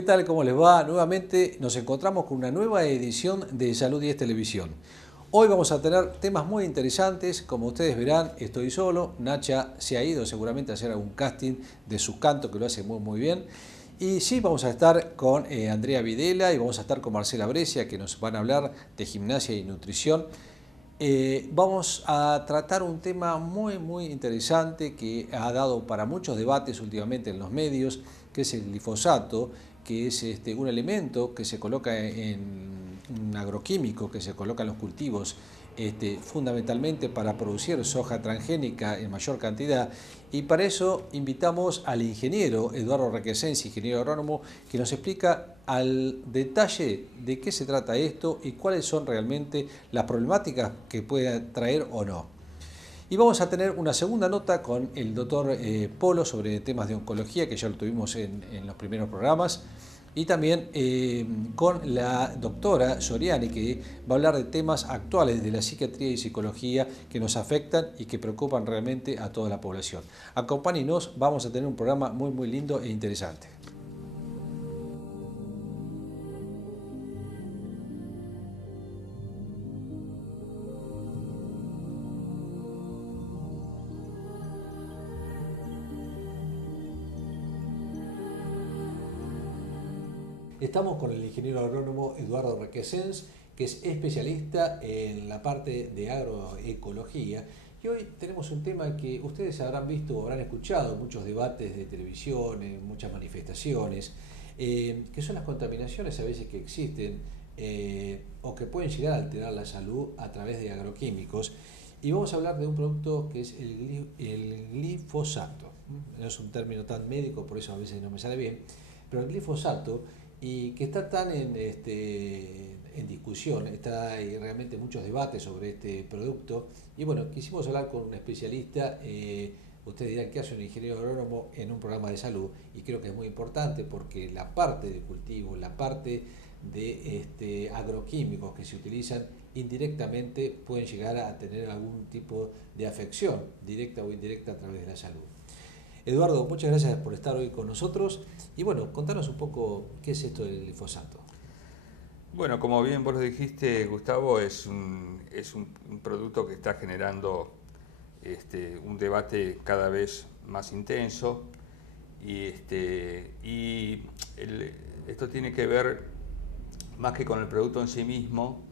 ¿Qué tal? ¿Cómo les va? Nuevamente nos encontramos con una nueva edición de Salud 10 Televisión. Hoy vamos a tener temas muy interesantes. Como ustedes verán, estoy solo. Nacha se ha ido seguramente a hacer algún casting de su canto, que lo hace muy bien. Y sí, vamos a estar con Andrea Videla y vamos a estar con Marcela Brescia, que nos van a hablar de gimnasia y nutrición. Vamos a tratar un tema muy interesante que ha dado para muchos debates últimamente en los medios, que es el glifosato, que es un elemento que se coloca un agroquímico que se coloca en los cultivos fundamentalmente para producir soja transgénica en mayor cantidad, y para eso invitamos al ingeniero Eduardo Requesens, ingeniero agrónomo, que nos explica al detalle de qué se trata esto y cuáles son realmente las problemáticas que puede traer o no. Y vamos a tener una segunda nota con el doctor Polo sobre temas de oncología, que ya lo tuvimos en los primeros programas, y también con la doctora Soriani, que va a hablar de temas actuales de la psiquiatría y psicología que nos afectan y que preocupan realmente a toda la población. Acompáñenos, vamos a tener un programa muy lindo e interesante. Estamos con el ingeniero agrónomo Eduardo Requesens, que es especialista en la parte de agroecología. Y hoy tenemos un tema que ustedes habrán visto o habrán escuchado en muchos debates de televisión, en muchas manifestaciones, que son las contaminaciones a veces que existen o que pueden llegar a alterar la salud a través de agroquímicos. Y vamos a hablar de un producto que es el glifosato. No es un término tan médico, por eso a veces no me sale bien, pero el glifosato, y que está tan en discusión, hay realmente muchos debates sobre este producto, y bueno, quisimos hablar con un especialista. Ustedes dirán, ¿qué hace un ingeniero agrónomo en un programa de salud? Y creo que es muy importante porque la parte de cultivo, la parte de agroquímicos que se utilizan indirectamente pueden llegar a tener algún tipo de afección, directa o indirecta, a través de la salud. Eduardo, muchas gracias por estar hoy con nosotros. Y bueno, contanos un poco qué es esto del glifosato. Bueno, como bien vos lo dijiste, Gustavo, es un producto que está generando un debate cada vez más intenso y esto tiene que ver más que con el producto en sí mismo,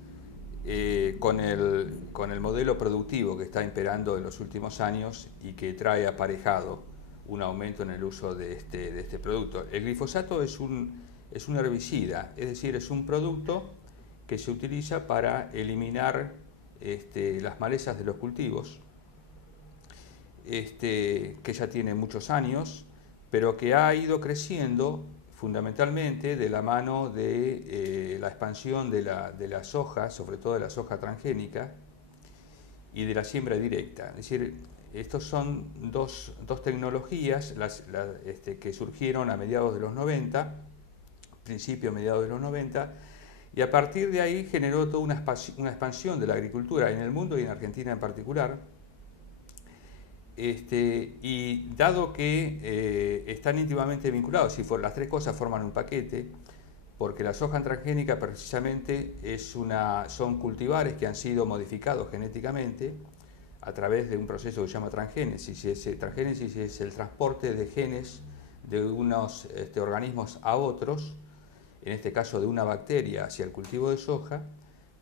con el modelo productivo que está imperando en los últimos años y que trae aparejado un aumento en el uso de este producto. El glifosato es un herbicida, es decir, es un producto que se utiliza para eliminar las malezas de los cultivos, que ya tiene muchos años, pero que ha ido creciendo fundamentalmente de la mano de la expansión de la soja, sobre todo de la soja transgénica, y de la siembra directa. Es decir, estos son dos tecnologías que surgieron a mediados de los 90, principio a mediados de los 90, y a partir de ahí generó toda una expansión de la agricultura en el mundo y en Argentina en particular. Y dado que están íntimamente vinculados, y las tres cosas forman un paquete, porque la soja transgénica precisamente son cultivares que han sido modificados genéticamente a través de un proceso que se llama transgénesis. Transgénesis es el transporte de genes de unos organismos a otros, en este caso de una bacteria hacia el cultivo de soja,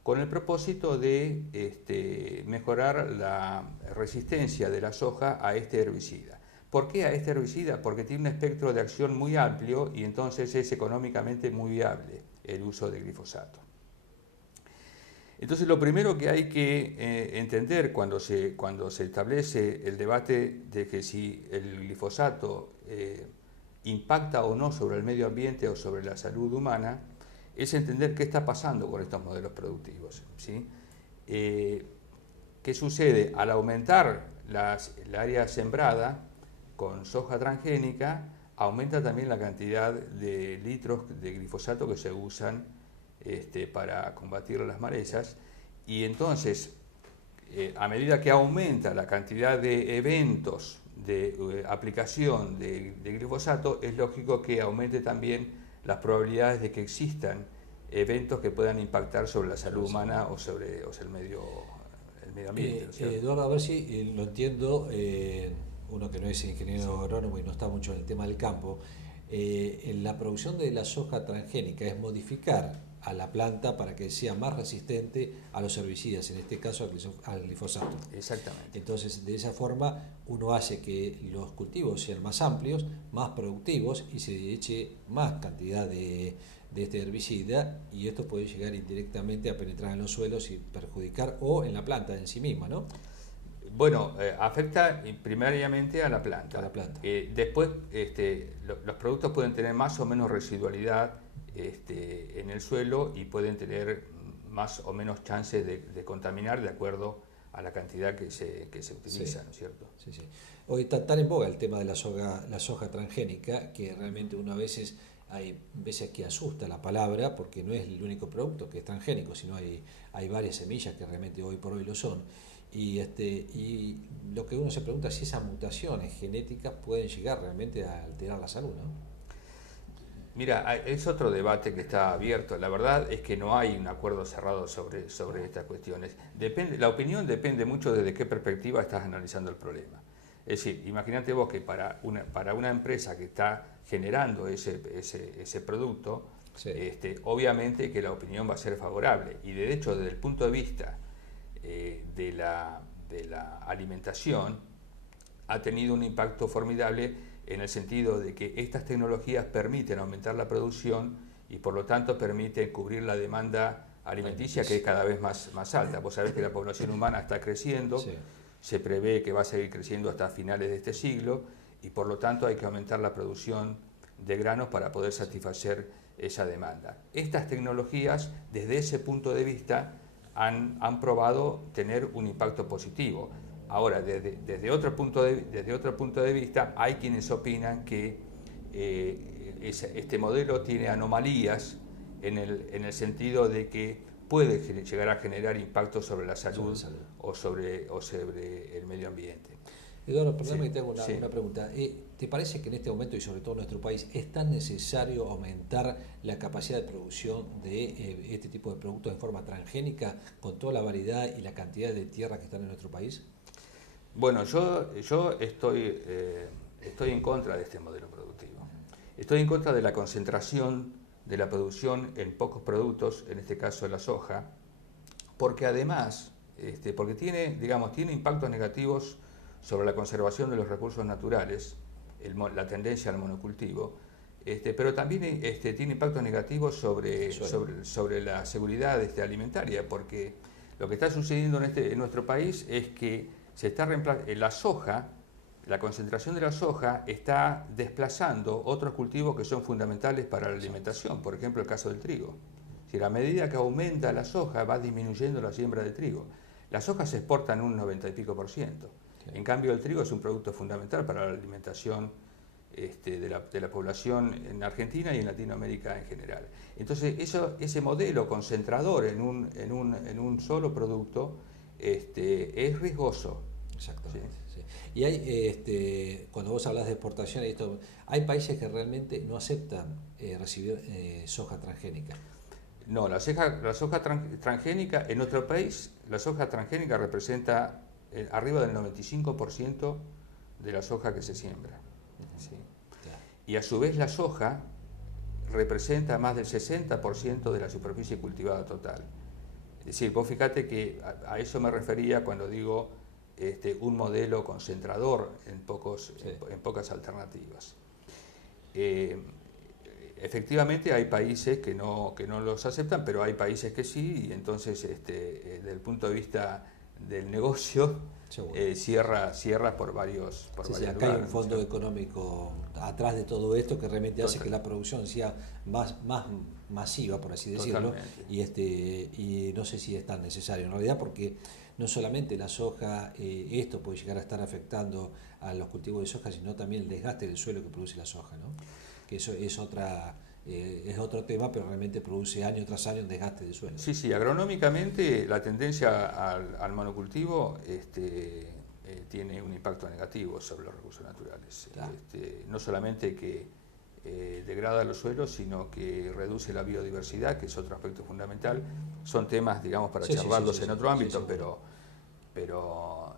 con el propósito de mejorar la resistencia de la soja a este herbicida. ¿Por qué a este herbicida? Porque tiene un espectro de acción muy amplio y entonces es económicamente muy viable el uso de glifosato. Entonces, lo primero que hay que entender cuando se establece el debate de que si el glifosato impacta o no sobre el medio ambiente o sobre la salud humana, es entender qué está pasando con estos modelos productivos, ¿sí? ¿Qué sucede? Al aumentar la área sembrada con soja transgénica, aumenta también la cantidad de litros de glifosato que se usan para combatir las malezas, y entonces a medida que aumenta la cantidad de eventos de aplicación de glifosato, es lógico que aumente también las probabilidades de que existan eventos que puedan impactar sobre la salud humana o sobre el medio ambiente. ¿No? Eduardo, a ver si lo entiendo, uno que no es ingeniero agrónomo y no está mucho en el tema del campo, en la producción de la soja transgénica es modificar a la planta para que sea más resistente a los herbicidas, en este caso al glifosato. Exactamente. Entonces, de esa forma, uno hace que los cultivos sean más amplios, más productivos y se eche más cantidad de este herbicida, y esto puede llegar indirectamente a penetrar en los suelos y perjudicar, o en la planta en sí misma, ¿no? Bueno, afecta primariamente a la planta. A la planta. Después, los productos pueden tener más o menos residualidad en el suelo y pueden tener más o menos chances de contaminar de acuerdo a la cantidad que se utiliza, ¿no es cierto? Sí, sí. Hoy está tan en boga el tema de la soja transgénica, que realmente uno a veces, hay veces que asusta la palabra, porque no es el único producto que es transgénico, sino hay varias semillas que realmente hoy por hoy lo son. Y lo que uno se pregunta es si esas mutaciones genéticas pueden llegar realmente a alterar la salud, ¿no? Mira, es otro debate que está abierto. La verdad es que no hay un acuerdo cerrado sobre estas cuestiones. La opinión depende mucho de qué perspectiva estás analizando el problema. Es decir, imagínate vos que para una empresa que está generando ese producto, Sí. obviamente que la opinión va a ser favorable. Y de hecho, desde el punto de vista de la alimentación, ha tenido un impacto formidable en el sentido de que estas tecnologías permiten aumentar la producción y por lo tanto permiten cubrir la demanda alimenticia, que es cada vez más alta. Vos sabés que la población humana está creciendo, Sí. se prevé que va a seguir creciendo hasta finales de este siglo y por lo tanto hay que aumentar la producción de granos para poder satisfacer esa demanda. Estas tecnologías, desde ese punto de vista, han probado tener un impacto positivo. Ahora, desde otro punto de vista, hay quienes opinan que este modelo tiene anomalías en el sentido de que puede llegar a generar impactos sobre la salud, o sobre el medio ambiente. Eduardo, perdóname Sí, que te hago sí. una pregunta. ¿Te parece que en este momento, y sobre todo en nuestro país, es tan necesario aumentar la capacidad de producción de este tipo de productos en forma transgénica, con toda la variedad y la cantidad de tierras que están en nuestro país? Bueno, yo estoy en contra de este modelo productivo. Estoy en contra de la concentración de la producción en pocos productos, en este caso la soja, porque además, porque tiene impactos negativos sobre la conservación de los recursos naturales, la tendencia al monocultivo, pero también tiene impactos negativos sobre la seguridad alimentaria, porque lo que está sucediendo en nuestro país es que la soja, la concentración de la soja está desplazando otros cultivos que son fundamentales para la alimentación, por ejemplo el caso del trigo. Si a medida que aumenta la soja va disminuyendo la siembra de trigo. La soja se exporta en un 90 y pico %. Sí. En cambio el trigo es un producto fundamental para la alimentación de la población en Argentina y en Latinoamérica en general. Entonces ese modelo concentrador en un solo producto es riesgoso. Exactamente. Sí. Y hay, cuando vos hablas de exportación, hay países que realmente no aceptan recibir soja transgénica. No, la soja transgénica en nuestro país, la soja transgénica representa arriba del 95% de la soja que se siembra. ¿Sí? Claro. Y a su vez la soja representa más del 60% de la superficie cultivada total. Es decir, vos fíjate que a eso me refería cuando digo un modelo concentrador en pocas alternativas. Efectivamente hay países que no los aceptan, pero hay países que sí, y entonces desde el punto de vista del negocio cierra por varios lugares. Acá hay un fondo económico atrás de todo esto que realmente hace que la producción sea más masiva, por así decirlo. Y no sé si es tan necesario en realidad, porque no solamente la soja, esto puede llegar a estar afectando a los cultivos de soja, sino también el desgaste del suelo que produce la soja, ¿no? Que eso es otro tema, pero realmente produce año tras año un desgaste del suelo. Sí, sí, agronómicamente la tendencia al monocultivo tiene un impacto negativo sobre los recursos naturales. Claro. No solamente que degrada los suelos, sino que reduce la biodiversidad, que es otro aspecto fundamental. Son temas, digamos, para charlarlos en otro ámbito, pero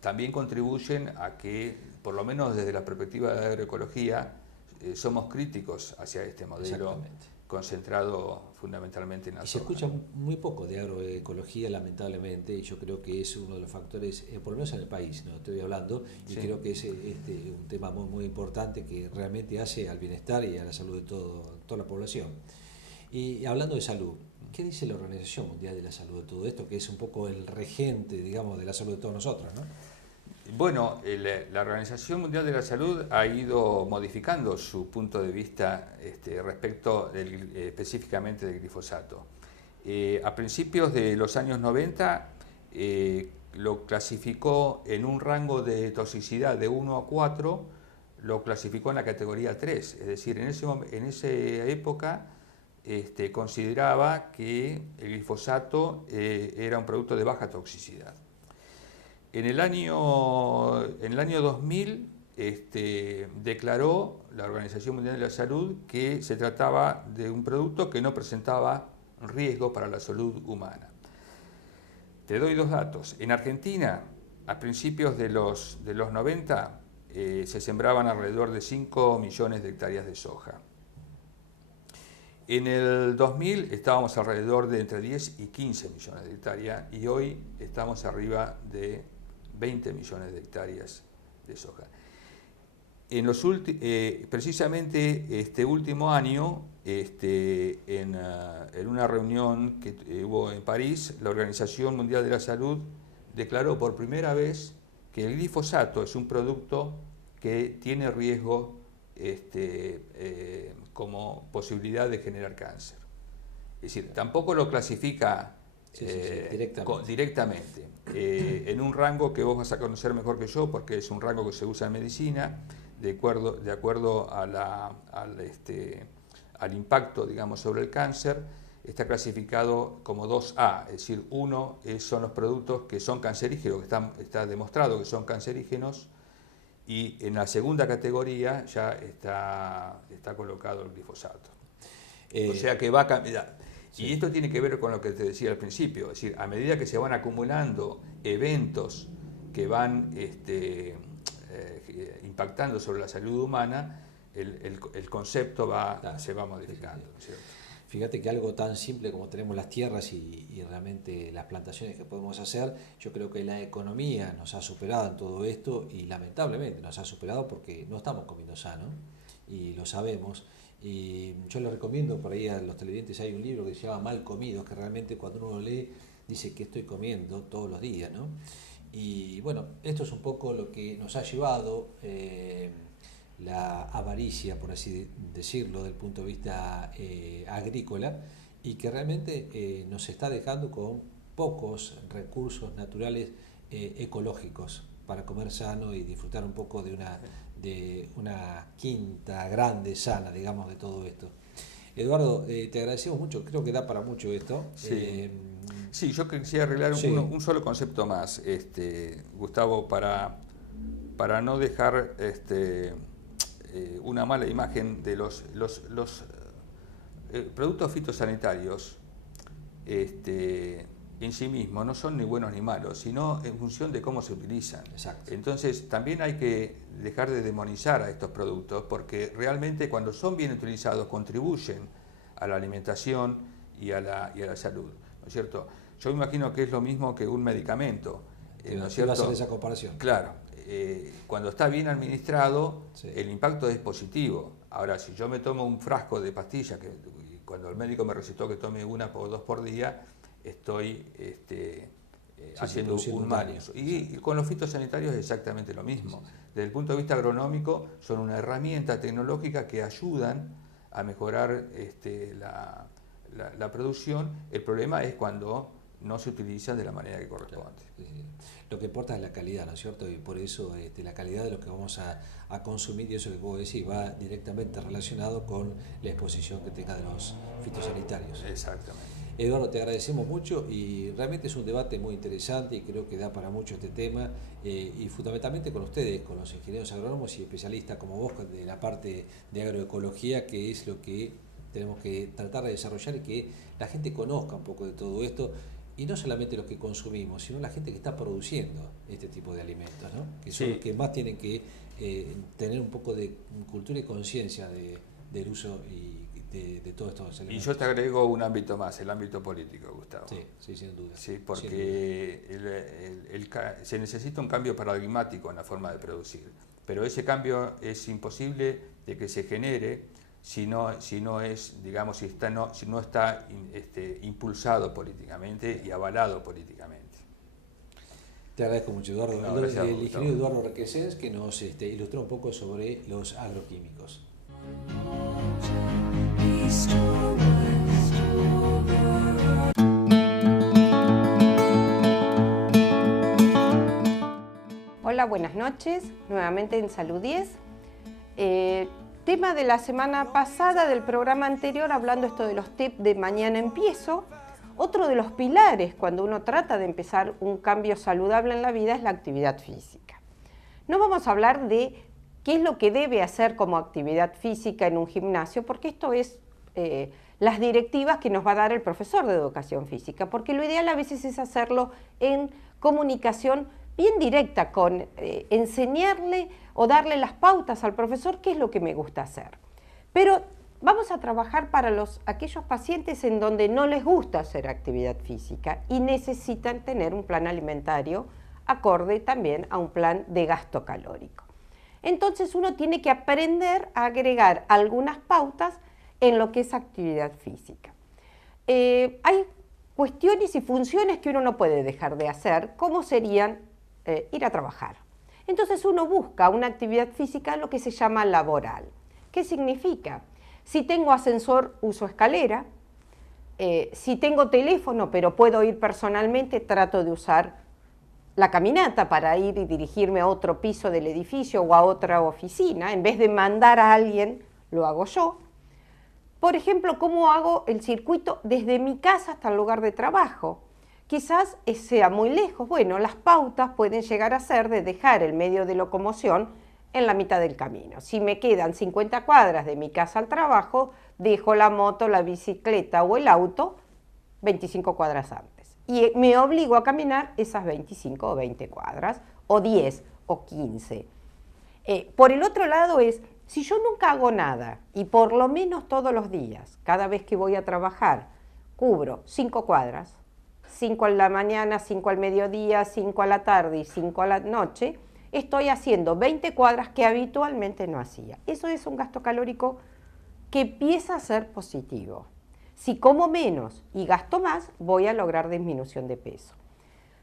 también contribuyen a que, por lo menos desde la perspectiva de la agroecología, somos críticos hacia este modelo concentrado fundamentalmente en la Y soja. se escucha muy poco de agroecología, lamentablemente, y yo creo que es uno de los factores, por lo menos en el país, ¿no? Estoy hablando, y creo que es un tema muy, muy importante que realmente hace al bienestar y a la salud de toda la población. Y hablando de salud, ¿qué dice la Organización Mundial de la Salud de todo esto, que es un poco el regente, digamos, de la salud de todos nosotros, ¿no? Bueno, la Organización Mundial de la Salud ha ido modificando su punto de vista respecto específicamente del glifosato. A principios de los años 90 lo clasificó en un rango de toxicidad de 1 a 4, lo clasificó en la categoría 3, es decir, en esa época consideraba que el glifosato era un producto de baja toxicidad. En el año 2000 declaró la Organización Mundial de la Salud que se trataba de un producto que no presentaba riesgo para la salud humana. Te doy dos datos. En Argentina, a principios de los 90, se sembraban alrededor de 5 millones de hectáreas de soja. En el 2000 estábamos alrededor de entre 10 y 15 millones de hectáreas y hoy estamos arriba de 20 millones de hectáreas de soja. Precisamente este último año, en una reunión que hubo en París, la Organización Mundial de la Salud declaró por primera vez que el glifosato es un producto que tiene riesgo como posibilidad de generar cáncer. Es decir, tampoco lo clasifica directamente. En un rango que vos vas a conocer mejor que yo, porque es un rango que se usa en medicina, de acuerdo al impacto, digamos, sobre el cáncer, está clasificado como 2A, es decir, 1 son los productos que son cancerígenos, que está demostrado que son cancerígenos, y en la segunda categoría ya está colocado el glifosato. O sea que va a cambiar. Y esto tiene que ver con lo que te decía al principio, es decir, a medida que se van acumulando eventos que van impactando sobre la salud humana, el concepto se va modificando. ¿Cierto? Fíjate que algo tan simple como tenemos las tierras y realmente las plantaciones que podemos hacer, yo creo que la economía nos ha superado en todo esto y lamentablemente nos ha superado porque no estamos comiendo sano y lo sabemos. Y yo le recomiendo por ahí a los televidentes, hay un libro que se llama Mal Comidos, que realmente cuando uno lo lee dice que estoy comiendo todos los días, ¿no? Y bueno, esto es un poco lo que nos ha llevado la avaricia, por así decirlo, del punto de vista agrícola, y que realmente nos está dejando con pocos recursos naturales ecológicos para comer sano y disfrutar un poco de una quinta grande, sana, digamos, de todo esto. Eduardo, te agradecemos mucho, creo que da para mucho esto. Sí, yo quisiera arreglar un solo concepto más, Gustavo, para no dejar una mala imagen de los productos fitosanitarios. En sí mismos no son ni buenos ni malos, sino en función de cómo se utilizan. Exacto. Entonces también hay que dejar de demonizar a estos productos, porque realmente cuando son bien utilizados contribuyen a la alimentación y a la salud, ¿no es cierto? Yo imagino que es lo mismo que un medicamento, ¿no es cierto? Hacer esa comparación. Claro, cuando está bien administrado, el impacto es positivo. Ahora, si yo me tomo un frasco de pastillas, que cuando el médico me recetó que tome 1 o 2 por día, estoy haciendo un mal uso. Y con los fitosanitarios es exactamente lo mismo. Desde el punto de vista agronómico, son una herramienta tecnológica que ayudan a mejorar la producción. El problema es cuando no se utilizan de la manera que corresponde. Lo que importa es la calidad, ¿no es cierto? Y por eso la calidad de lo que vamos a consumir, y eso que puedo decir, va directamente relacionado con la exposición que tenga de los fitosanitarios. Exactamente. Eduardo, te agradecemos mucho y realmente es un debate muy interesante y creo que da para mucho este tema y fundamentalmente con ustedes, con los ingenieros agrónomos y especialistas como vos de la parte de agroecología, que es lo que tenemos que tratar de desarrollar y que la gente conozca un poco de todo esto. Y no solamente los que consumimos, sino la gente que está produciendo este tipo de alimentos, ¿no? Que son los que más tienen que tener un poco de cultura y conciencia del uso y de todos estos elementos. Y yo te agrego un ámbito más, el ámbito político, Gustavo. Sí, sí, sin duda. Sí, porque se necesita un cambio paradigmático en la forma de producir, pero ese cambio es imposible de que se genere si no es, digamos, si no está impulsado políticamente y avalado políticamente. Te agradezco mucho, Eduardo. No, gracias, el ingeniero Eduardo Requesens, que nos ilustró un poco sobre los agroquímicos. Hola, buenas noches, nuevamente en Salud 10. Tema de la semana pasada, del programa anterior, hablando esto de los tips de mañana empiezo. Otro de los pilares cuando uno trata de empezar un cambio saludable en la vida es la actividad física. No vamos a hablar de qué es lo que debe hacer como actividad física en un gimnasio, porque esto es las directivas que nos va a dar el profesor de educación física, porque lo ideal a veces es hacerlo en comunicación bien directa, con enseñarle o darle las pautas al profesor qué es lo que me gusta hacer. Pero vamos a trabajar para aquellos pacientes en donde no les gusta hacer actividad física y necesitan tener un plan alimentario acorde también a un plan de gasto calórico. Entonces uno tiene que aprender a agregar algunas pautas en lo que es actividad física. Hay cuestiones y funciones que uno no puede dejar de hacer, como serían ir a trabajar. Entonces uno busca una actividad física, lo que se llama laboral. ¿Qué significa? Si tengo ascensor, uso escalera. Si tengo teléfono, pero puedo ir personalmente, trato de usar la caminata para ir y dirigirme a otro piso del edificio o a otra oficina. En vez de mandar a alguien, lo hago yo. Por ejemplo, ¿cómo hago el circuito desde mi casa hasta el lugar de trabajo? Quizás sea muy lejos. Bueno, las pautas pueden llegar a ser de dejar el medio de locomoción en la mitad del camino. Si me quedan 50 cuadras de mi casa al trabajo, dejo la moto, la bicicleta o el auto 25 cuadras antes. Y me obligo a caminar esas 25 o 20 cuadras, o 10 o 15. Por el otro lado es, si yo nunca hago nada, y por lo menos todos los días, cada vez que voy a trabajar, cubro 5 cuadras, 5 a la mañana, 5 al mediodía, 5 a la tarde y 5 a la noche, estoy haciendo 20 cuadras que habitualmente no hacía. Eso es un gasto calórico que empieza a ser positivo. Si como menos y gasto más, voy a lograr disminución de peso.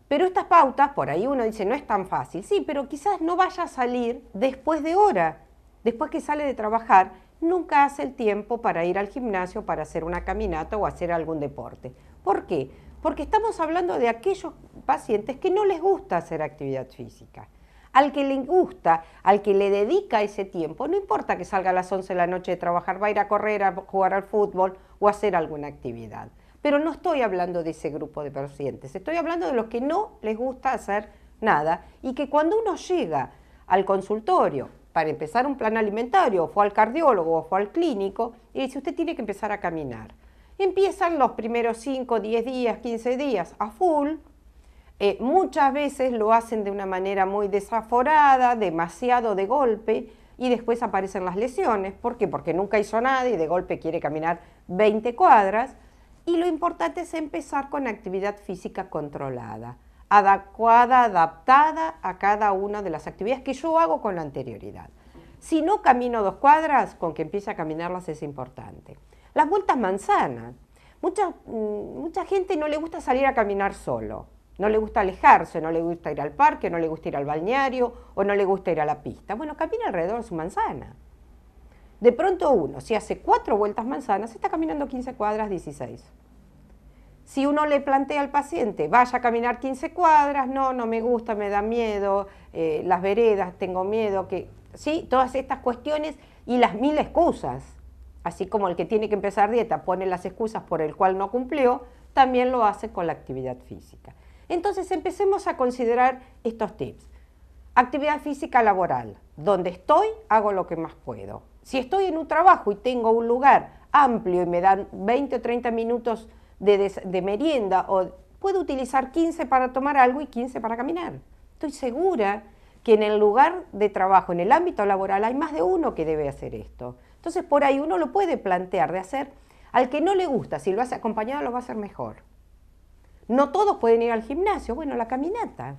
Pero estas pautas, por ahí uno dice, no es tan fácil. Sí, pero quizás no vaya a salir después de hora. Después que sale de trabajar, nunca hace el tiempo para ir al gimnasio, para hacer una caminata o hacer algún deporte. ¿Por qué? Porque estamos hablando de aquellos pacientes que no les gusta hacer actividad física. Al que le gusta, al que le dedica ese tiempo, no importa que salga a las 11 de la noche de trabajar, va a ir a correr, a jugar al fútbol o a hacer alguna actividad. Pero no estoy hablando de ese grupo de pacientes, estoy hablando de los que no les gusta hacer nada y que cuando uno llega al consultorio para empezar un plan alimentario, o fue al cardiólogo o fue al clínico, y dice, usted tiene que empezar a caminar. Empiezan los primeros 5, 10 días, 15 días a full. Muchas veces lo hacen de una manera muy desaforada, demasiado de golpe, y después aparecen las lesiones. ¿Por qué? Porque nunca hizo nada y de golpe quiere caminar 20 cuadras. Y lo importante es empezar con actividad física controlada, adecuada, adaptada a cada una de las actividades que yo hago con anterioridad. Si no camino 2 cuadras, con que empiece a caminarlas es importante. Las vueltas manzanas. Mucha gente no le gusta salir a caminar solo. No le gusta alejarse, no le gusta ir al parque, no le gusta ir al balneario o no le gusta ir a la pista. Bueno, camina alrededor de su manzana. De pronto uno, si hace 4 vueltas manzanas, está caminando 15 cuadras, 16. Si uno le plantea al paciente, vaya a caminar 15 cuadras, no me gusta, me da miedo, las veredas, tengo miedo, sí, todas estas cuestiones y las 1000 excusas. Así como el que tiene que empezar dieta pone las excusas por el cual no cumplió, también lo hace con la actividad física. Entonces empecemos a considerar estos tips. Actividad física laboral. Donde estoy, hago lo que más puedo. Si estoy en un trabajo y tengo un lugar amplio y me dan 20 o 30 minutos de merienda, o puedo utilizar 15 para tomar algo y 15 para caminar. Estoy segura que en el lugar de trabajo, en el ámbito laboral, hay más de uno que debe hacer esto. Entonces, por ahí uno lo puede plantear de hacer. Al que no le gusta, si lo hace acompañado, lo va a hacer mejor. No todos pueden ir al gimnasio. Bueno, la caminata.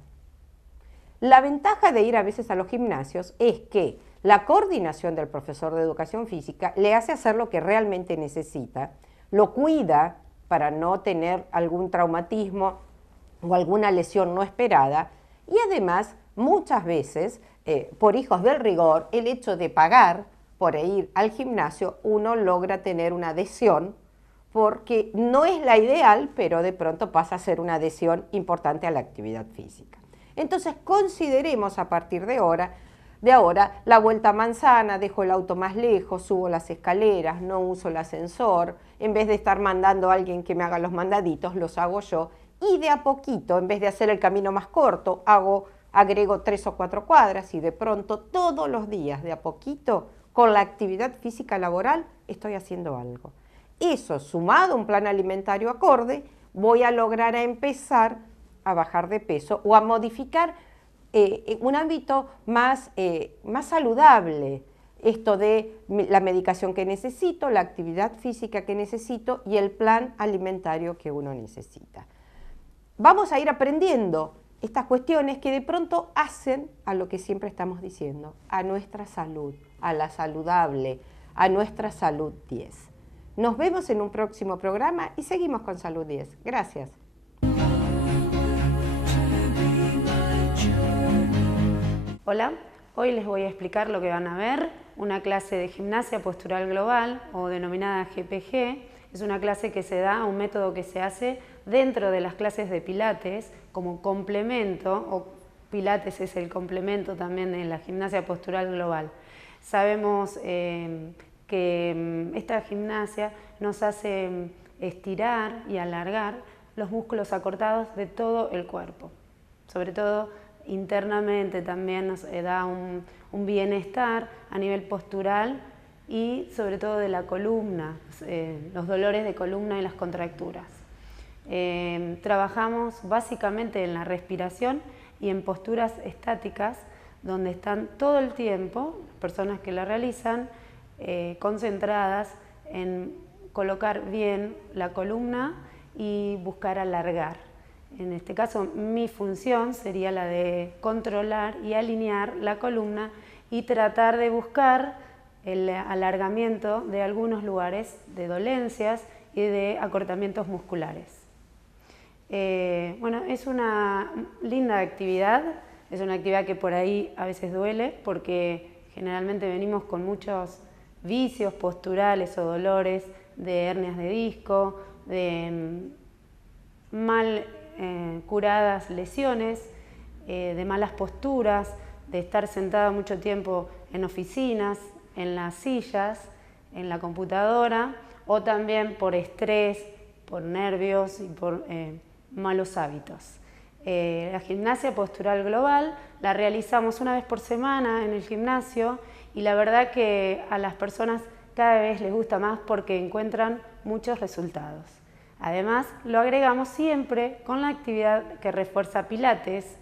La ventaja de ir a veces a los gimnasios es que la coordinación del profesor de educación física le hace hacer lo que realmente necesita, lo cuida para no tener algún traumatismo o alguna lesión no esperada, y además muchas veces, por hijos del rigor, el hecho de pagar por ir al gimnasio, uno logra tener una adhesión, porque no es la ideal, pero de pronto pasa a ser una adhesión importante a la actividad física. Entonces consideremos a partir de ahora la vuelta a manzana, dejo el auto más lejos, subo las escaleras, no uso el ascensor, en vez de estar mandando a alguien que me haga los mandaditos, los hago yo, y de a poquito, en vez de hacer el camino más corto, agrego 3 o 4 cuadras, y de pronto todos los días, de a poquito, con la actividad física laboral, estoy haciendo algo. Eso, sumado a un plan alimentario acorde, voy a lograr empezar a bajar de peso o a modificar un ámbito más saludable, esto de la medicación que necesito, la actividad física que necesito y el plan alimentario que uno necesita. Vamos a ir aprendiendo estas cuestiones que de pronto hacen a lo que siempre estamos diciendo, a nuestra salud, a la saludable, a nuestra salud 10. Nos vemos en un próximo programa y seguimos con Salud 10. Gracias. Hola, hoy les voy a explicar lo que van a ver, una clase de gimnasia postural global o denominada GPG. Es una clase que se da, un método que se hace dentro de las clases de Pilates como complemento, o Pilates es el complemento también de la gimnasia postural global. Sabemos que esta gimnasia nos hace estirar y alargar los músculos acortados de todo el cuerpo, sobre todo internamente también nos da un bienestar a nivel postural y sobre todo de la columna, los dolores de columna y las contracturas. Trabajamos básicamente en la respiración y en posturas estáticas donde están todo el tiempo las personas que la realizan concentradas en colocar bien la columna y buscar alargar. En este caso, mi función sería la de controlar y alinear la columna y tratar de buscar el alargamiento de algunos lugares de dolencias y de acortamientos musculares. Bueno, es una linda actividad, es una actividad que por ahí a veces duele porque generalmente venimos con muchos vicios posturales o dolores de hernias de disco, de mal curadas lesiones, de malas posturas, de estar sentada mucho tiempo en oficinas, en las sillas, en la computadora, o también por estrés, por nervios y por malos hábitos. La gimnasia postural global la realizamos una vez por semana en el gimnasio y la verdad que a las personas cada vez les gusta más porque encuentran muchos resultados. Además, lo agregamos siempre con la actividad que refuerza Pilates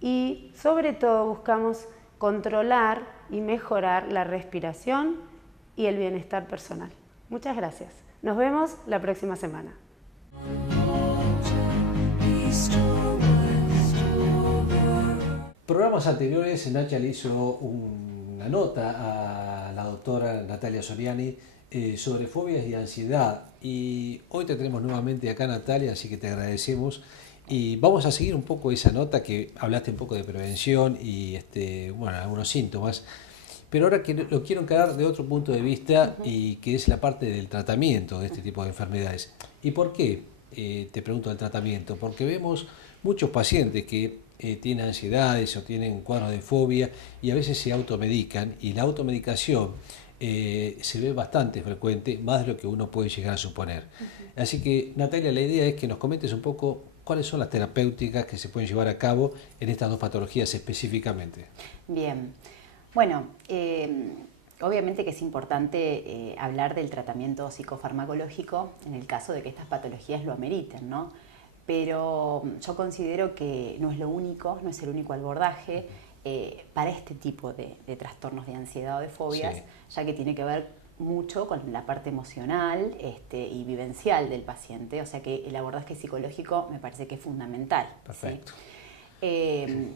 y sobre todo buscamos controlar y mejorar la respiración y el bienestar personal. Muchas gracias. Nos vemos la próxima semana. Programas anteriores, Nacha le hizo una nota a la doctora Natalia Soriani sobre fobias y ansiedad, y hoy te tenemos nuevamente acá, Natalia, así que te agradecemos y vamos a seguir un poco esa nota que hablaste un poco de prevención y bueno, algunos síntomas, pero ahora lo quiero encarar de otro punto de vista y que es la parte del tratamiento de este tipo de enfermedades. ¿Y por qué te pregunto del tratamiento? Porque vemos muchos pacientes que tienen ansiedades o tienen cuadros de fobia y a veces se automedican, y la automedicación se ve bastante frecuente, más de lo que uno puede llegar a suponer. Así que, Natalia, la idea es que nos comentes un poco cuáles son las terapéuticas que se pueden llevar a cabo en estas dos patologías específicamente. Bien, bueno, obviamente que es importante hablar del tratamiento psicofarmacológico en el caso de que estas patologías lo ameriten, ¿no? Pero yo considero que no es lo único, no es el único abordaje para este tipo de trastornos de ansiedad o de fobias, Sí. ya que tiene que ver mucho con la parte emocional y vivencial del paciente, o sea que el abordaje psicológico me parece que es fundamental. Perfecto. ¿Sí?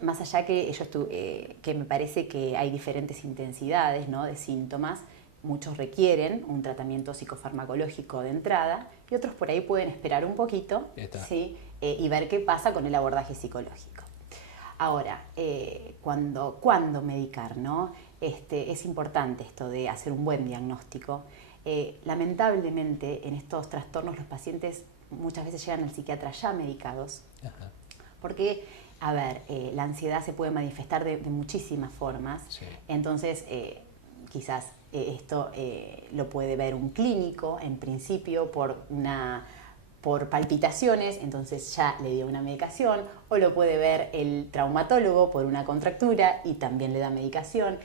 Más allá que que me parece que hay diferentes intensidades, ¿no?, de síntomas, muchos requieren un tratamiento psicofarmacológico de entrada y otros por ahí pueden esperar un poquito, ¿sí?, y ver qué pasa con el abordaje psicológico. Ahora, ¿cuándo medicar, no? Es importante esto de hacer un buen diagnóstico. Lamentablemente, en estos trastornos los pacientes muchas veces llegan al psiquiatra ya medicados, Ajá. porque, a ver, la ansiedad se puede manifestar de muchísimas formas, Sí. entonces quizás esto lo puede ver un clínico en principio por palpitaciones, entonces ya le dio una medicación, o lo puede ver el traumatólogo por una contractura y también le da medicación,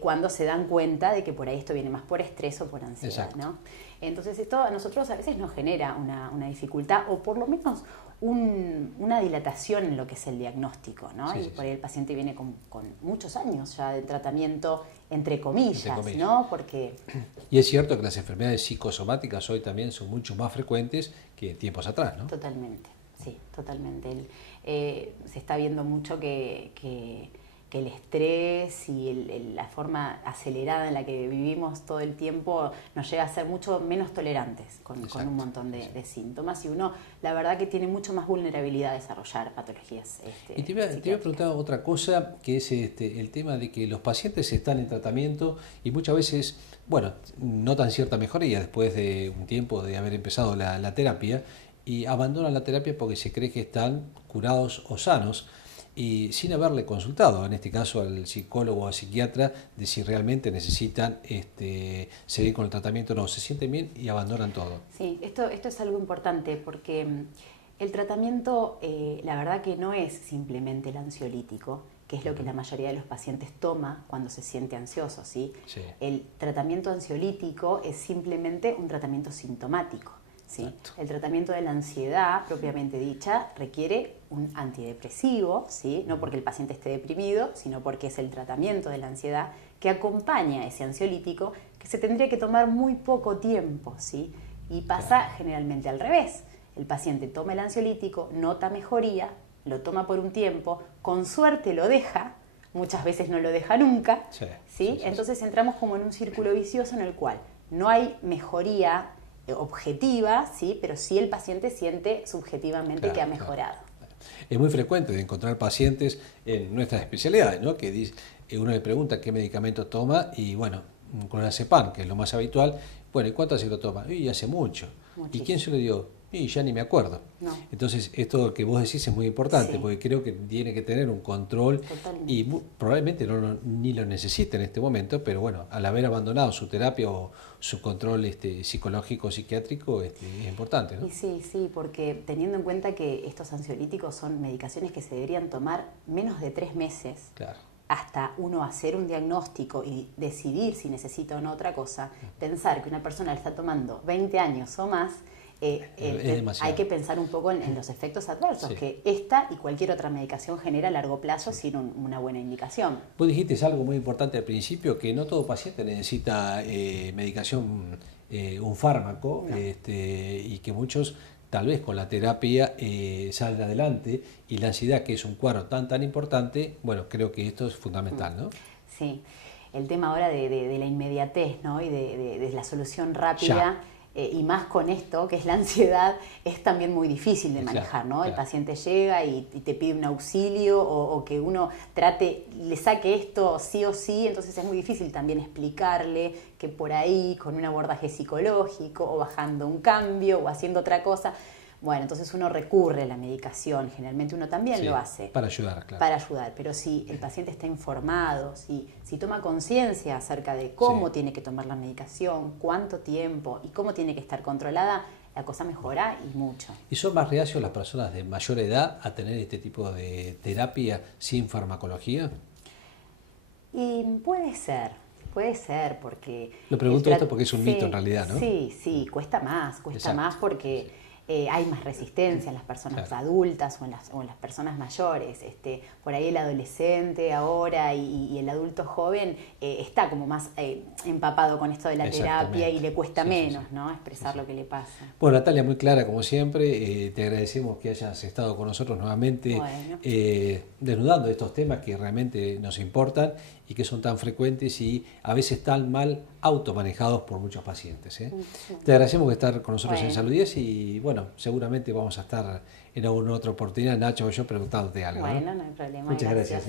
cuando se dan cuenta de que por ahí esto viene más por estrés o por ansiedad, ¿no? Entonces esto a nosotros a veces nos genera una dificultad o por lo menos una dilatación en lo que es el diagnóstico, ¿no? Sí, y sí, por sí. ahí el paciente viene con muchos años ya de tratamiento, entre comillas, ¿no? Porque Y es cierto que las enfermedades psicosomáticas hoy también son mucho más frecuentes que tiempos atrás, ¿no? totalmente, sí, totalmente. Se está viendo mucho que el estrés y la forma acelerada en la que vivimos todo el tiempo nos lleva a ser mucho menos tolerantes con un montón de síntomas, y uno, la verdad, que tiene mucho más vulnerabilidad a desarrollar patologías Y te iba a preguntar otra cosa, que es el tema de que los pacientes están en tratamiento y muchas veces, bueno, notan cierta mejoría después de un tiempo de haber empezado la terapia y abandonan la terapia porque se cree que están curados o sanos, y sin haberle consultado, en este caso al psicólogo o al psiquiatra, de si realmente necesitan seguir con el tratamiento o no. Se sienten bien y abandonan todo. Sí, esto es algo importante porque el tratamiento, la verdad que no es simplemente el ansiolítico, que es lo que la mayoría de los pacientes toma cuando se siente ansioso, ¿sí? Sí. El tratamiento ansiolítico es simplemente un tratamiento sintomático, ¿sí? Exacto. El tratamiento de la ansiedad, propiamente dicha, requiere un antidepresivo, ¿sí? No porque el paciente esté deprimido, sino porque es el tratamiento de la ansiedad que acompaña a ese ansiolítico, que se tendría que tomar muy poco tiempo, ¿sí? Y pasa generalmente al revés. El paciente toma el ansiolítico, nota mejoría, lo toma por un tiempo, con suerte lo deja, muchas veces no lo deja nunca, Sí, ¿sí? sí, sí, Entonces entramos como en un círculo vicioso en el cual no hay mejoría objetiva, ¿sí? Pero sí el paciente siente subjetivamente Claro, que ha claro. mejorado. Es muy frecuente de encontrar pacientes en nuestras especialidades, ¿no? Que uno le pregunta qué medicamento toma y, bueno, un clonazepam, que es lo más habitual. Bueno, ¿y cuánto se lo toma? Y hace mucho. Muchísimo. ¿Y quién se lo dio? Y ya ni me acuerdo. No. Entonces, esto que vos decís es muy importante, Sí. porque creo que tiene que tener un control Totalmente. y probablemente ni lo necesite en este momento, pero bueno, al haber abandonado su terapia o su control psicológico, psiquiátrico, es importante, ¿no? Y sí, porque teniendo en cuenta que estos ansiolíticos son medicaciones que se deberían tomar menos de 3 meses, Claro. hasta uno hacer un diagnóstico y decidir si necesita o no otra cosa, pensar que una persona le está tomando 20 años o más, demasiado. hay que pensar un poco en los efectos adversos Sí. que esta y cualquier otra medicación genera a largo plazo sin una buena indicación. Vos dijiste algo muy importante al principio, que no todo paciente necesita medicación, un fármaco, No. y que muchos tal vez con la terapia salen adelante, y la ansiedad, que es un cuadro tan importante, bueno, creo que esto es fundamental, ¿no? Sí, el tema ahora de la inmediatez, ¿no? Y de la solución rápida. Y más con esto, que es la ansiedad, es también muy difícil de manejar, ¿no? El paciente llega y te pide un auxilio o que uno le saque esto sí o sí, entonces es muy difícil también explicarle que por ahí, con un abordaje psicológico o bajando un cambio o haciendo otra cosa, Bueno, entonces uno recurre a la medicación, generalmente uno también Sí, lo hace. para ayudar, claro. Para ayudar, pero si el paciente está informado, si toma conciencia acerca de cómo Sí. tiene que tomar la medicación, cuánto tiempo y cómo tiene que estar controlada, la cosa mejora y mucho. ¿Y son más reacios las personas de mayor edad a tener este tipo de terapia sin farmacología? Y puede ser, porque... Lo pregunto esto porque es un mito en realidad, ¿no? Sí, cuesta más Exacto. porque hay más resistencia en las personas Claro. adultas o en las personas mayores. Por ahí el adolescente ahora y el adulto joven está como más empapado con esto de la Exactamente. terapia y le cuesta Sí, sí, menos, sí. ¿no? Expresar lo que le pasa. Bueno, Natalia, muy clara como siempre, te agradecemos que hayas estado con nosotros nuevamente Bueno. desnudando estos temas que realmente nos importan y que son tan frecuentes y a veces tan mal automanejados por muchos pacientes. Te agradecemos que estar con nosotros en Bueno. Salud 10 y bueno, seguramente vamos a estar en alguna otra oportunidad, Nacho o yo, preguntándote algo. ¿no? Bueno, no hay problema. Muchas gracias.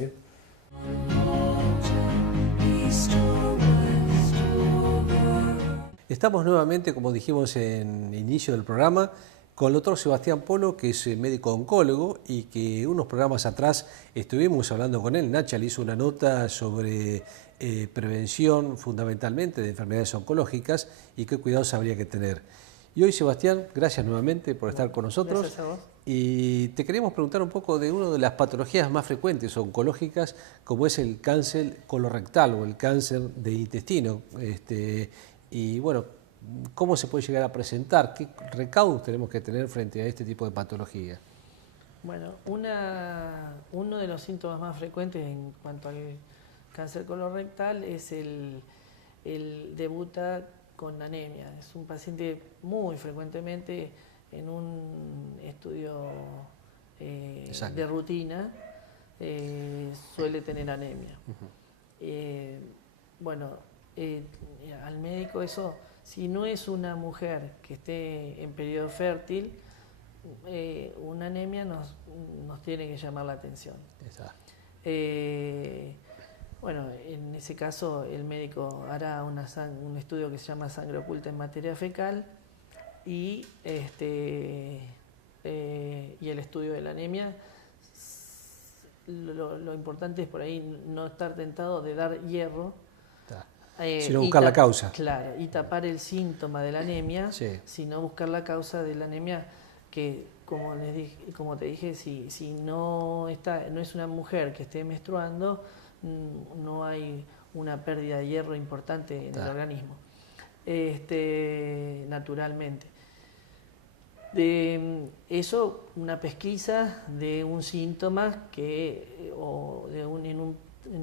Estamos nuevamente, como dijimos en el inicio del programa, con el doctor Sebastián Polo, que es médico oncólogo y que unos programas atrás estuvimos hablando con él. Nacha le hizo una nota sobre prevención fundamentalmente de enfermedades oncológicas y qué cuidados habría que tener. Y hoy, Sebastián, gracias nuevamente por estar con nosotros. Gracias a vos. Y te queremos preguntar un poco de una de las patologías más frecuentes oncológicas, como es el cáncer colorectal o el cáncer de intestino. Y bueno, ¿cómo se puede llegar a presentar? ¿Qué recaudos tenemos que tener frente a este tipo de patología? Bueno, uno de los síntomas más frecuentes en cuanto al cáncer colorectal es el debuta con anemia. Es un paciente muy frecuentemente en un estudio de rutina suele tener anemia. Al médico eso, si no es una mujer que esté en periodo fértil, una anemia nos tiene que llamar la atención. En ese caso el médico hará un estudio que se llama sangre oculta en materia fecal y el estudio de la anemia. Lo importante es por ahí no estar tentado de dar hierro, sino buscar la causa. Claro, y tapar el síntoma de la anemia, Sí. sino buscar la causa de la anemia que, como te dije, si no es una mujer que esté menstruando, no hay una pérdida de hierro importante en el organismo, naturalmente. De eso, una pesquisa de un síntoma en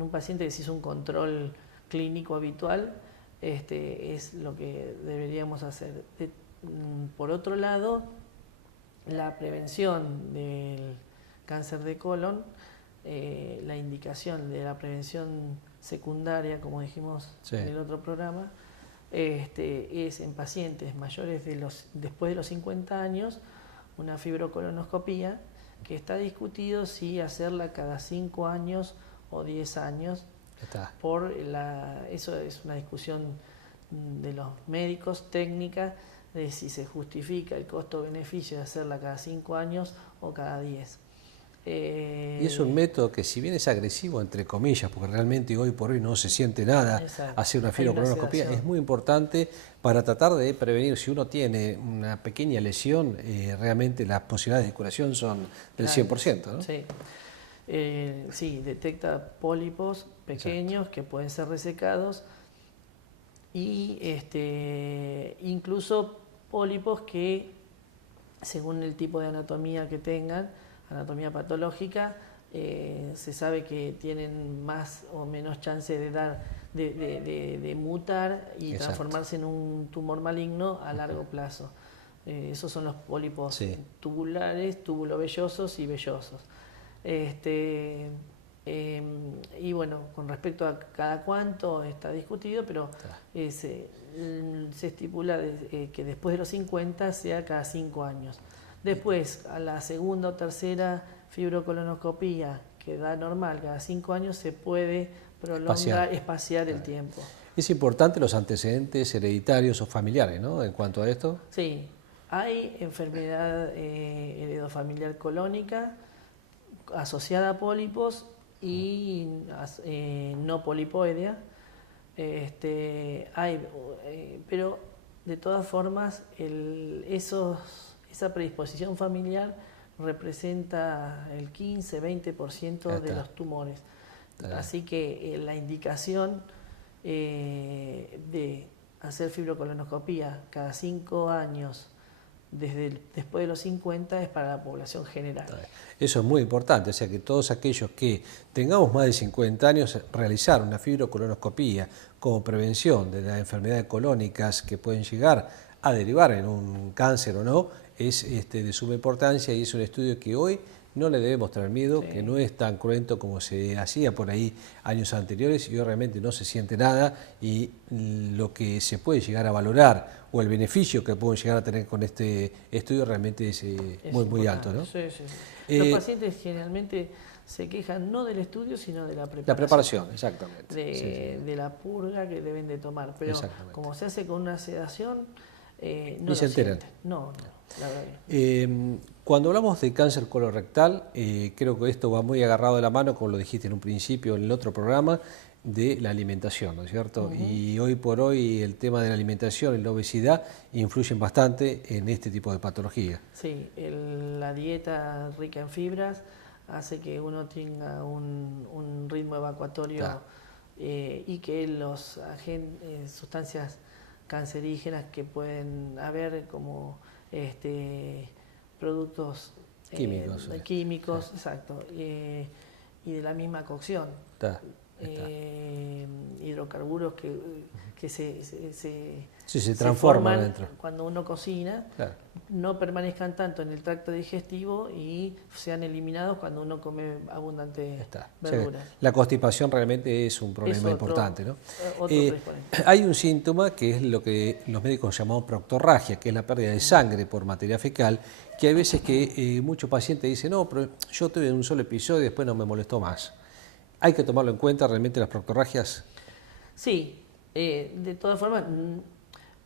un paciente que se hizo un control clínico habitual, es lo que deberíamos hacer. Por otro lado, la prevención del cáncer de colon, la indicación de la prevención secundaria, como dijimos en el otro programa, es en pacientes mayores después de los 50 años, una fibrocolonoscopía, que está discutido si hacerla cada 5 años o 10 años. Eso es una discusión de los médicos, técnica, de si se justifica el costo-beneficio de hacerla cada 5 años o cada 10. Y es un método que, si bien es agresivo, entre comillas, porque realmente hoy por hoy no se siente nada, hacer una fibrocolonoscopía es muy importante para tratar de prevenir. Si uno tiene una pequeña lesión, realmente las posibilidades de curación son del 100%, ¿no? Sí. Sí, detecta pólipos pequeños que pueden ser resecados y incluso pólipos que, según el tipo de anatomía que tengan, anatomía patológica, se sabe que tienen más o menos chance de mutar y transformarse en un tumor maligno a largo plazo. Esos son los pólipos tubulares, tubulovellosos y vellosos. Y bueno, con respecto a cada cuánto está discutido, pero se estipula que después de los 50 sea cada 5 años. Después, a la segunda o tercera fibrocolonoscopía, que da normal cada 5 años, se puede prolongar, espaciar el tiempo. Es importante los antecedentes hereditarios o familiares, ¿no? En cuanto a esto. Sí, Hay enfermedad heredofamiliar colónica asociada a pólipos y no polipoidea. Pero de todas formas esa predisposición familiar representa el 15-20% de los tumores. Así que la indicación de hacer fibrocolonoscopía cada 5 años después de los 50 es para la población general. Eso es muy importante, o sea que todos aquellos que tengamos más de 50 años, realizar una fibrocolonoscopía como prevención de las enfermedades colónicas que pueden llegar a derivar en un cáncer o no, es de suma importancia y es un estudio que hoy no le debemos tener miedo, que no es tan cruento como se hacía por ahí años anteriores y hoy realmente no se siente nada y lo que se puede llegar a valorar o el beneficio que pueden llegar a tener con este estudio realmente es muy alto, ¿no? Sí. Los pacientes generalmente se quejan no del estudio, sino de la preparación. La preparación, exactamente. De la purga que deben de tomar, pero como se hace con una sedación, no se enteran. No, la verdad. Cuando hablamos de cáncer colorectal, creo que esto va muy agarrado de la mano, como lo dijiste en un principio en el otro programa, de la alimentación, ¿no es cierto? Y hoy por hoy el tema de la alimentación y la obesidad influyen bastante en este tipo de patología. Sí, la dieta rica en fibras hace que uno tenga un ritmo evacuatorio y que los sustancias cancerígenas que pueden haber como productos químicos, exacto, y de la misma cocción. Hidrocarburos que se transforman dentro. Cuando uno cocina, no permanezcan tanto en el tracto digestivo y sean eliminados cuando uno come abundante verdura. O sea, la constipación realmente es un problema importante, ¿no? Hay un síntoma que es lo que los médicos llamamos proctorragia, que es la pérdida de sangre por materia fecal, que hay veces que muchos pacientes dicen, no, pero yo tuve un solo episodio y después no me molestó más. ¿Hay que tomarlo en cuenta realmente las proctorragias? Sí, de todas formas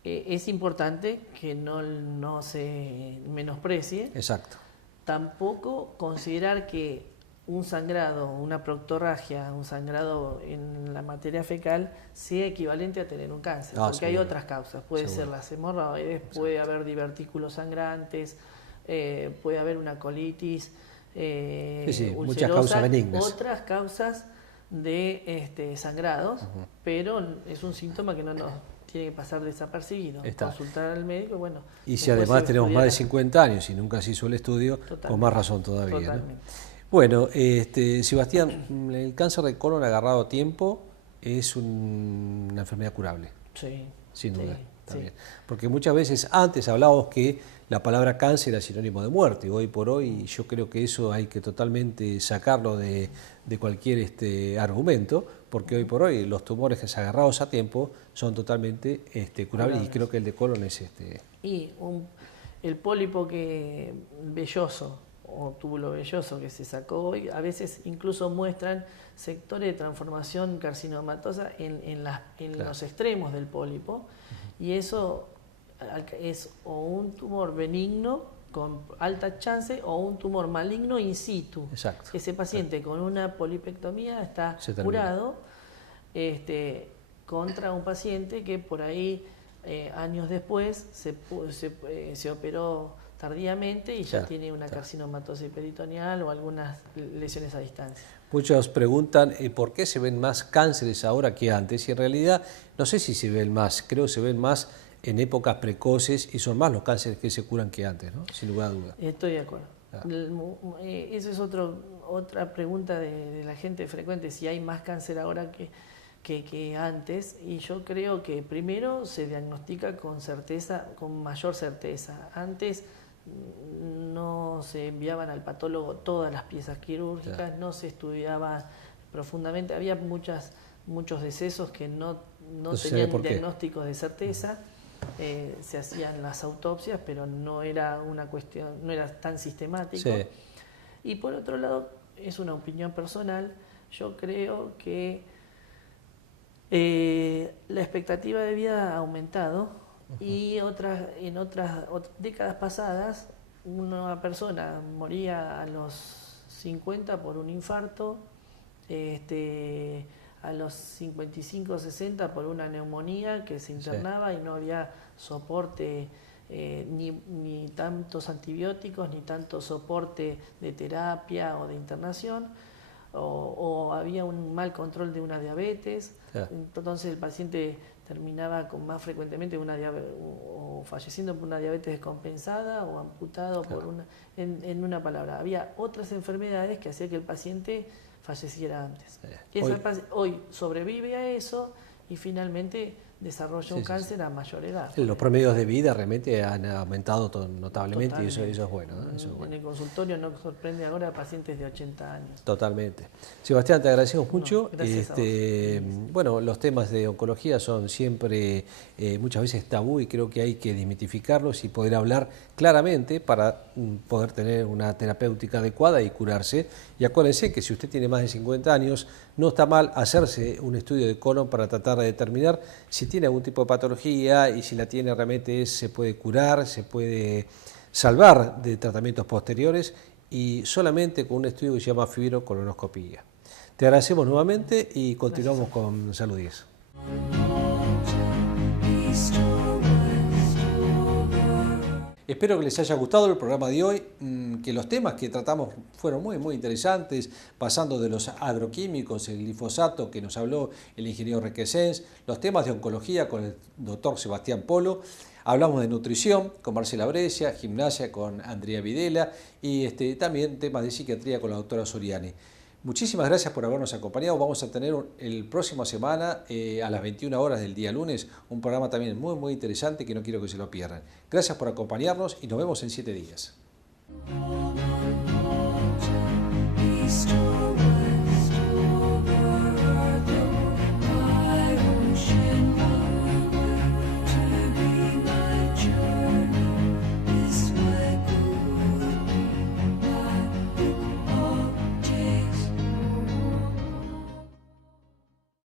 es importante que no se menosprecie. Exacto. Tampoco considerar que un sangrado, una proctorragia, un sangrado en la materia fecal sea equivalente a tener un cáncer, porque hay otras causas. Puede ser las hemorroides, puede haber divertículos sangrantes, puede haber una colitis, muchas causas benignas. Otras causas de sangrados, pero es un síntoma que no nos tiene que pasar desapercibido. Consultar al médico, bueno. Y si además tenemos más de 50 años y nunca se hizo el estudio, con más razón todavía, ¿no? Bueno, Sebastián, el cáncer de colon agarrado a tiempo es una enfermedad curable. Sí. Sin duda. También. Porque muchas veces antes hablábamos que la palabra cáncer era sinónimo de muerte. Hoy por hoy yo creo que eso hay que totalmente sacarlo de cualquier argumento, porque hoy por hoy los tumores agarrados a tiempo son totalmente curables y creo que el de colon es Y el pólipo velloso o túbulo velloso que se sacó hoy, a veces incluso muestran sectores de transformación carcinomatosa en los extremos del pólipo, y eso es o un tumor benigno con alta chance o un tumor maligno in situ. Exacto. Que ese paciente con una polipectomía está curado contra un paciente que por ahí años después se operó tardíamente y ya tiene una carcinomatosis peritoneal o algunas lesiones a distancia. Muchos preguntan por qué se ven más cánceres ahora que antes, y en realidad no sé si se ven más, creo que se ven más en épocas precoces y son más los cánceres que se curan que antes, ¿no? Sin lugar a dudas. Estoy de acuerdo. Esa es otra pregunta de la gente frecuente, si hay más cáncer ahora que antes, y yo creo que primero se diagnostica con mayor certeza. Antes no se enviaban al patólogo todas las piezas quirúrgicas, no se estudiaba profundamente, había muchos decesos que no tenían diagnósticos de certeza, se hacían las autopsias, pero no era una cuestión, no era tan sistemático. Sí. Y por otro lado, es una opinión personal, yo creo que la expectativa de vida ha aumentado Y en otras décadas pasadas, una persona moría a los 50 por un infarto, a los 55 o 60 por una neumonía que se internaba, y no había soporte, ni tantos antibióticos, ni tanto soporte de terapia o de internación, o había un mal control de una diabetes. Entonces el paciente terminaba más frecuentemente o falleciendo por una diabetes descompensada o amputado en una palabra. Había otras enfermedades que hacían que el paciente falleciera antes. Hoy sobrevive a eso y finalmente desarrolla un cáncer a mayor edad. Los promedios de vida realmente han aumentado notablemente. Y eso es bueno, ¿no? Eso es bueno. En el consultorio nos sorprende ahora pacientes de 80 años. Totalmente. Sebastián, te agradecemos mucho. Gracias a vos. Bueno, los temas de oncología son siempre muchas veces tabú, y creo que hay que desmitificarlos y poder hablar claramente para poder tener una terapéutica adecuada y curarse. Y acuérdense que si usted tiene más de 50 años, no está mal hacerse un estudio de colon para tratar de determinar si tiene algún tipo de patología, y si la tiene realmente se puede curar, se puede salvar de tratamientos posteriores, y solamente con un estudio que se llama fibrocolonoscopía. Te agradecemos nuevamente y continuamos con Salud 10. Espero que les haya gustado el programa de hoy, que los temas que tratamos fueron muy interesantes, pasando de los agroquímicos, el glifosato que nos habló el ingeniero Requesens, los temas de oncología con el doctor Sebastián Polo, hablamos de nutrición con Marcela Brescia, gimnasia con Andrea Videla, y también temas de psiquiatría con la doctora Soriani. Muchísimas gracias por habernos acompañado. Vamos a tener el próxima semana, a las 21 horas del día lunes, un programa también muy interesante que no quiero que se lo pierdan. Gracias por acompañarnos y nos vemos en 7 días.